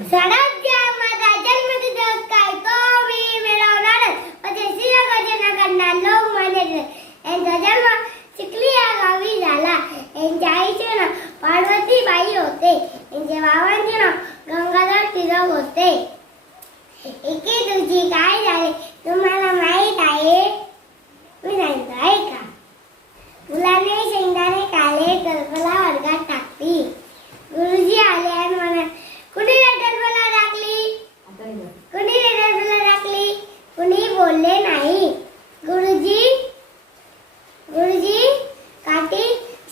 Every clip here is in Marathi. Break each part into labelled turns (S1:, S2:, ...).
S1: सडक द्या माझा जन्मदिवस काय तो मी मिळवणारच म्हणजे सिंह गर्जना लोक म्हणजे यांचा जन्म चिखली या गावी झाला यांच्या आईचे नाव पार्वतीबाई होते. यांचे बाबांचे नाव गंगाधर टिळक होते. बोलले नाही. गुरुजी गुरुजी काठी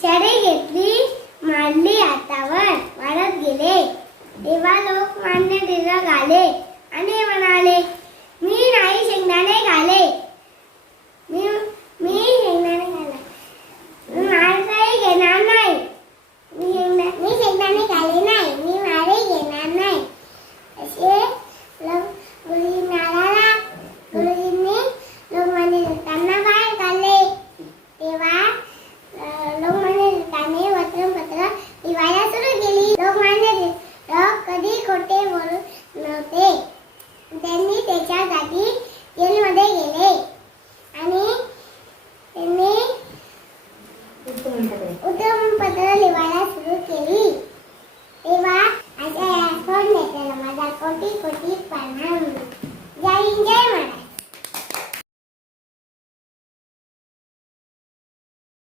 S1: शरी घेतली मांडली हातावर वाढत गेले. देवा लोक मान्य दिलं गाले
S2: ਉੱਤੇ ਮੈਨੂੰ ਪਤਾ
S1: ਉੱਤੇ ਮੈਨੂੰ ਪਤਾ